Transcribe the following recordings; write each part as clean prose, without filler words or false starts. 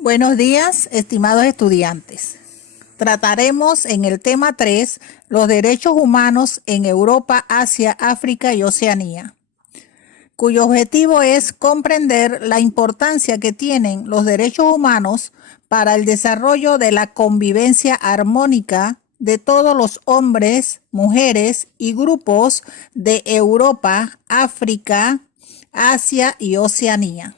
Buenos días, estimados estudiantes. Trataremos en el tema 3 los derechos humanos en Europa, Asia, África y Oceanía, cuyo objetivo es comprender la importancia que tienen los derechos humanos para el desarrollo de la convivencia armónica de todos los hombres, mujeres y grupos de Europa, África, Asia y Oceanía.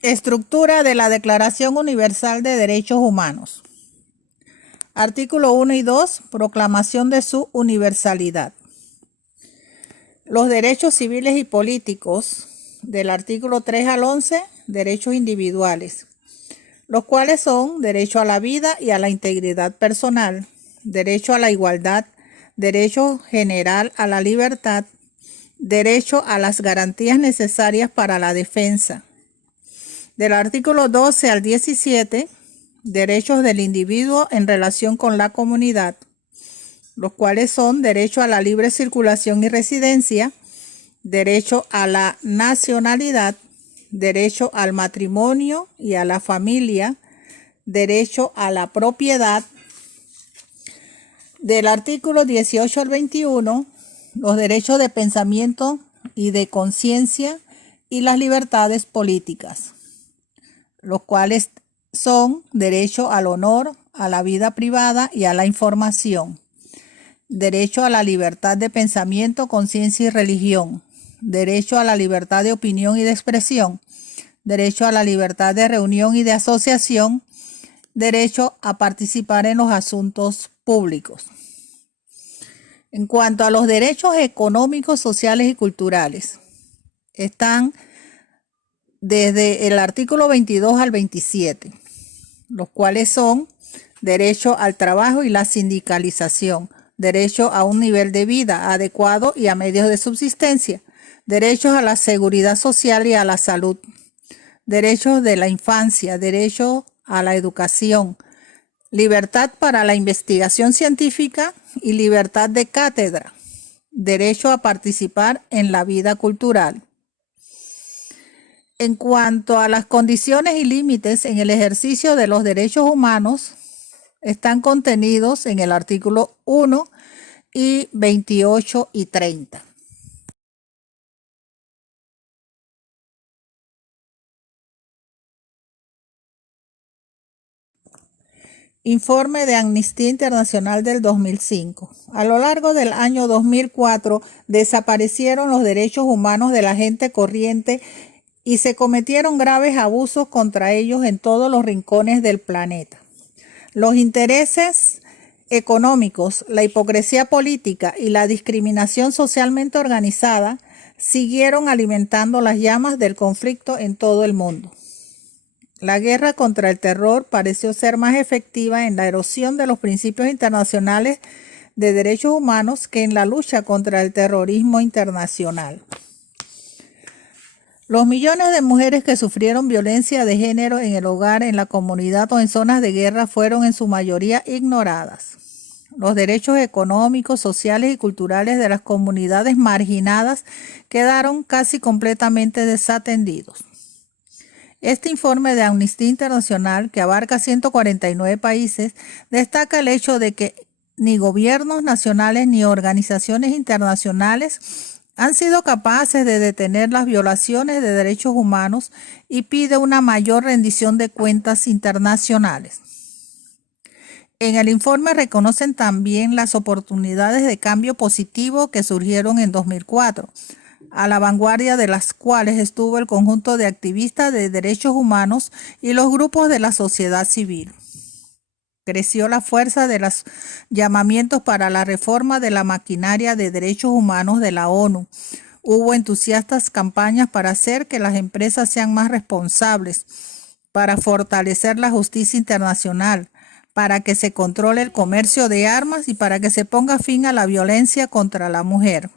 Estructura de la Declaración Universal de Derechos Humanos. Artículo 1 y 2. Proclamación de su universalidad. Los derechos civiles y políticos del artículo 3 al 11, derechos individuales, los cuales son derecho a la vida y a la integridad personal, derecho a la igualdad, derecho general a la libertad, derecho a las garantías necesarias para la defensa. Del artículo 12 al 17, derechos del individuo en relación con la comunidad, los cuales son derecho a la libre circulación y residencia, derecho a la nacionalidad, derecho al matrimonio y a la familia, derecho a la propiedad. Del artículo 18 al 21, los derechos de pensamiento y de conciencia y las libertades políticas, los cuales son derecho al honor, a la vida privada y a la información, derecho a la libertad de pensamiento, conciencia y religión, derecho a la libertad de opinión y de expresión, derecho a la libertad de reunión y de asociación, derecho a participar en los asuntos públicos. En cuanto a los derechos económicos, sociales y culturales, están desde el artículo 22 al 27, los cuales son derecho al trabajo y la sindicalización, derecho a un nivel de vida adecuado y a medios de subsistencia, derechos a la seguridad social y a la salud, derechos de la infancia, derecho a la educación, libertad para la investigación científica y libertad de cátedra, derecho a participar en la vida cultural. En cuanto a las condiciones y límites en el ejercicio de los derechos humanos, están contenidos en el artículo 1 y 28 y 30. Informe de Amnistía Internacional del 2005. A lo largo del año 2004 desaparecieron los derechos humanos de la gente corriente y se cometieron graves abusos contra ellos en todos los rincones del planeta. Los intereses económicos, la hipocresía política y la discriminación socialmente organizada siguieron alimentando las llamas del conflicto en todo el mundo. La guerra contra el terror pareció ser más efectiva en la erosión de los principios internacionales de derechos humanos que en la lucha contra el terrorismo internacional. Los millones de mujeres que sufrieron violencia de género en el hogar, en la comunidad o en zonas de guerra fueron en su mayoría ignoradas. Los derechos económicos, sociales y culturales de las comunidades marginadas quedaron casi completamente desatendidos. Este informe de Amnistía Internacional, que abarca 149 países, destaca el hecho de que ni gobiernos nacionales ni organizaciones internacionales han sido capaces de detener las violaciones de derechos humanos y pide una mayor rendición de cuentas internacionales. En el informe reconocen también las oportunidades de cambio positivo que surgieron en 2004, a la vanguardia de las cuales estuvo el conjunto de activistas de derechos humanos y los grupos de la sociedad civil. Creció la fuerza de los llamamientos para la reforma de la maquinaria de derechos humanos de la ONU. Hubo entusiastas campañas para hacer que las empresas sean más responsables, para fortalecer la justicia internacional, para que se controle el comercio de armas y para que se ponga fin a la violencia contra la mujer.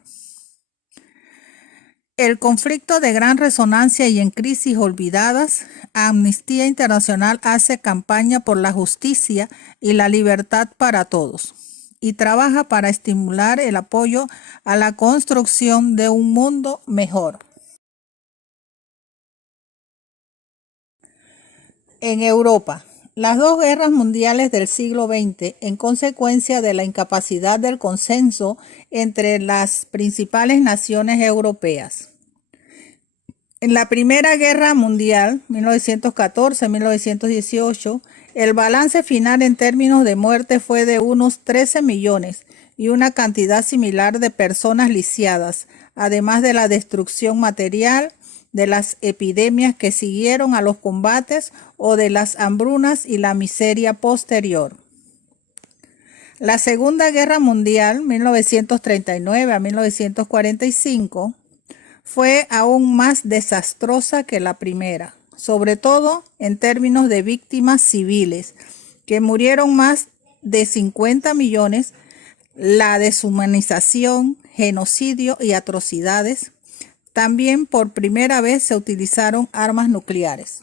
El conflicto de gran resonancia y en crisis olvidadas, Amnistía Internacional hace campaña por la justicia y la libertad para todos y trabaja para estimular el apoyo a la construcción de un mundo mejor. En Europa, las dos guerras mundiales del siglo XX, en consecuencia de la incapacidad del consenso entre las principales naciones europeas. En la Primera Guerra Mundial, 1914-1918, el balance final en términos de muerte fue de unos 13 millones y una cantidad similar de personas lisiadas, además de la destrucción material, de las epidemias que siguieron a los combates o de las hambrunas y la miseria posterior. La Segunda Guerra Mundial, 1939 a 1945, fue aún más desastrosa que la primera, sobre todo en términos de víctimas civiles, que murieron más de 50 millones, la deshumanización, genocidio y atrocidades. También por primera vez se utilizaron armas nucleares.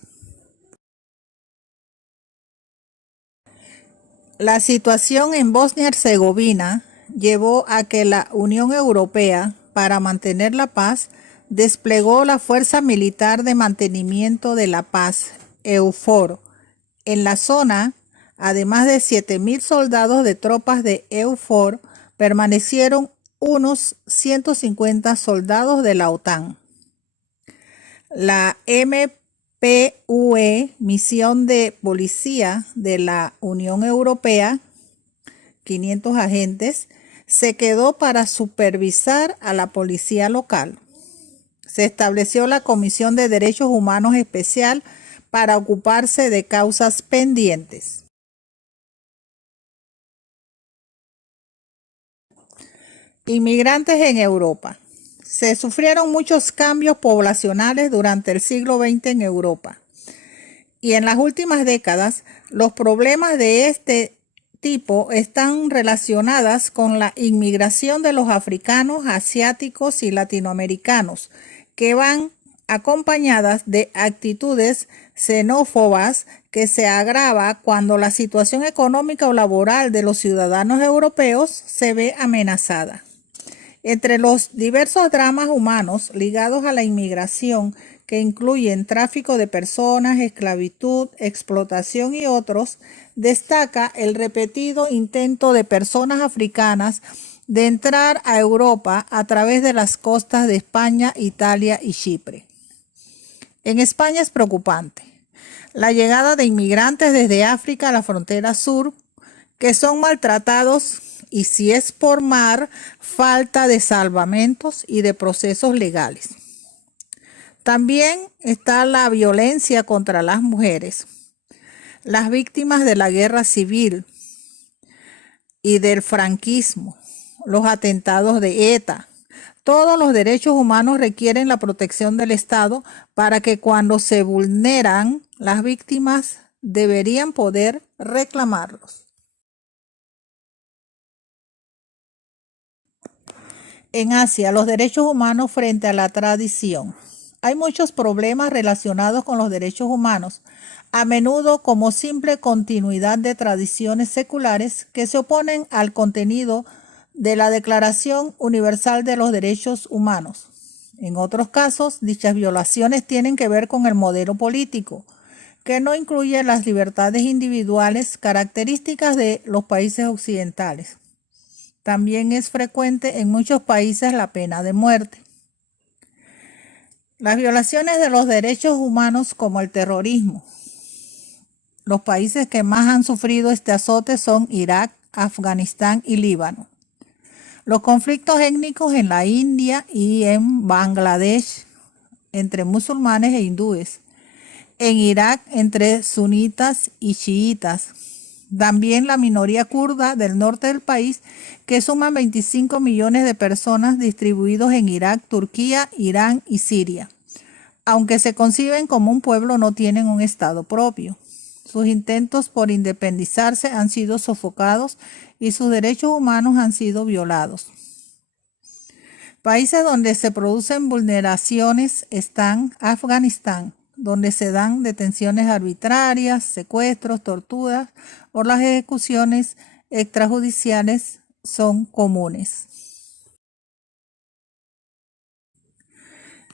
La situación en Bosnia-Herzegovina llevó a que la Unión Europea, para mantener la paz, desplegó la Fuerza Militar de Mantenimiento de la Paz, EUFOR. En la zona, además de 7.000 soldados de tropas de EUFOR, permanecieron unos 150 soldados de la OTAN. La MPUE, Misión de Policía de la Unión Europea, 500 agentes, se quedó para supervisar a la policía local. Se estableció la Comisión de Derechos Humanos Especial para ocuparse de causas pendientes. Inmigrantes en Europa. Se sufrieron muchos cambios poblacionales durante el siglo XX en Europa. Y en las últimas décadas, los problemas de este tipo están relacionadas con la inmigración de los africanos, asiáticos y latinoamericanos, que van acompañadas de actitudes xenófobas que se agrava cuando la situación económica o laboral de los ciudadanos europeos se ve amenazada. Entre los diversos dramas humanos ligados a la inmigración, que incluyen tráfico de personas, esclavitud, explotación y otros, destaca el repetido intento de personas africanas de entrar a Europa a través de las costas de España, Italia y Chipre. En España es preocupante la llegada de inmigrantes desde África a la frontera sur, que son maltratados y, si es por mar, falta de salvamentos y de procesos legales. También está la violencia contra las mujeres, las víctimas de la guerra civil y del franquismo, los atentados de ETA. Todos los derechos humanos requieren la protección del Estado para que cuando se vulneran, las víctimas deberían poder reclamarlos. En Asia, los derechos humanos frente a la tradición. Hay muchos problemas relacionados con los derechos humanos, a menudo como simple continuidad de tradiciones seculares que se oponen al contenido de la Declaración Universal de los Derechos Humanos. En otros casos, dichas violaciones tienen que ver con el modelo político, que no incluye las libertades individuales características de los países occidentales. También es frecuente en muchos países la pena de muerte. Las violaciones de los derechos humanos como el terrorismo. Los países que más han sufrido este azote son Irak, Afganistán y Líbano. Los conflictos étnicos en la India y en Bangladesh entre musulmanes e hindúes. En Irak entre sunitas y chiitas. También la minoría kurda del norte del país, que suman 25 millones de personas distribuidos en Irak, Turquía, Irán y Siria. Aunque se conciben como un pueblo, no tienen un estado propio. Sus intentos por independizarse han sido sofocados y sus derechos humanos han sido violados. Países donde se producen vulneraciones están Afganistán, donde se dan detenciones arbitrarias, secuestros, torturas o las ejecuciones extrajudiciales son comunes.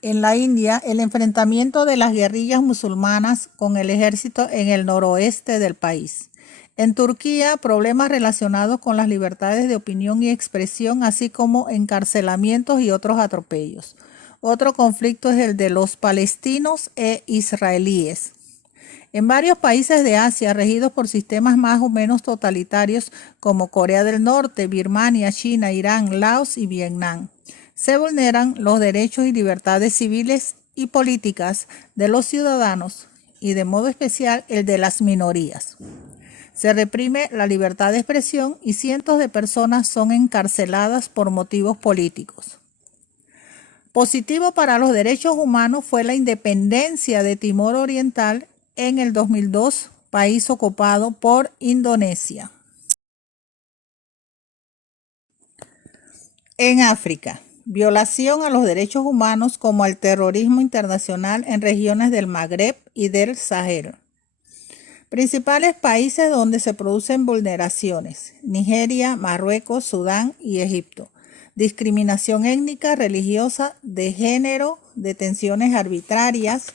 En la India, el enfrentamiento de las guerrillas musulmanas con el ejército en el noroeste del país. En Turquía, problemas relacionados con las libertades de opinión y expresión, así como encarcelamientos y otros atropellos. Otro conflicto es el de los palestinos e israelíes. En varios países de Asia, regidos por sistemas más o menos totalitarios como Corea del Norte, Birmania, China, Irán, Laos y Vietnam, se vulneran los derechos y libertades civiles y políticas de los ciudadanos y de modo especial el de las minorías. Se reprime la libertad de expresión y cientos de personas son encarceladas por motivos políticos. Positivo para los derechos humanos fue la independencia de Timor Oriental en el 2002, país ocupado por Indonesia. En África, violación a los derechos humanos como el terrorismo internacional en regiones del Magreb y del Sahel. Principales países donde se producen vulneraciones: Nigeria, Marruecos, Sudán y Egipto. Discriminación étnica, religiosa, de género, detenciones arbitrarias,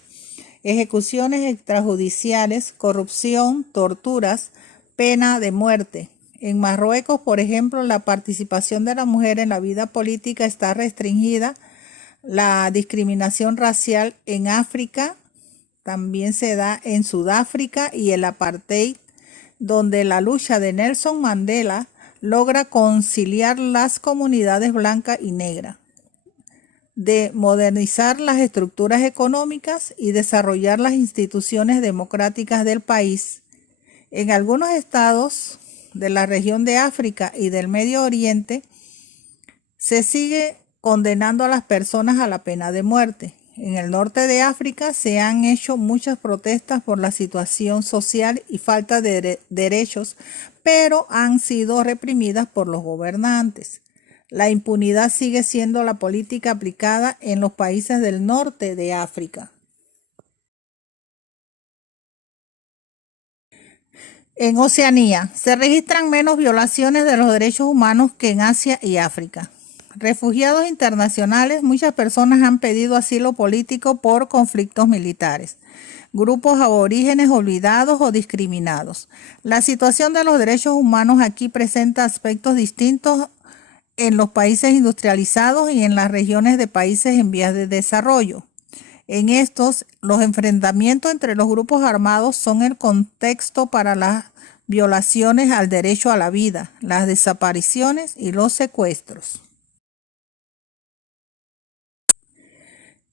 ejecuciones extrajudiciales, corrupción, torturas, pena de muerte. En Marruecos, por ejemplo, la participación de la mujer en la vida política está restringida. La discriminación racial en África también se da en Sudáfrica, y el apartheid, donde la lucha de Nelson Mandela logra conciliar las comunidades blanca y negra, de modernizar las estructuras económicas y desarrollar las instituciones democráticas del país. En algunos estados de la región de África y del Medio Oriente se sigue condenando a las personas a la pena de muerte. En el norte de África se han hecho muchas protestas por la situación social y falta de derechos, pero han sido reprimidas por los gobernantes. La impunidad sigue siendo la política aplicada en los países del norte de África. En Oceanía, se registran menos violaciones de los derechos humanos que en Asia y África. Refugiados internacionales, muchas personas han pedido asilo político por conflictos militares. Grupos aborígenes olvidados o discriminados. La situación de los derechos humanos aquí presenta aspectos distintos en los países industrializados y en las regiones de países en vías de desarrollo. En estos, los enfrentamientos entre los grupos armados son el contexto para las violaciones al derecho a la vida, las desapariciones y los secuestros.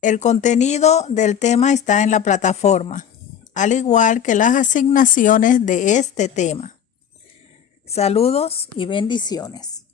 El contenido del tema está en la plataforma, al igual que las asignaciones de este tema. Saludos y bendiciones.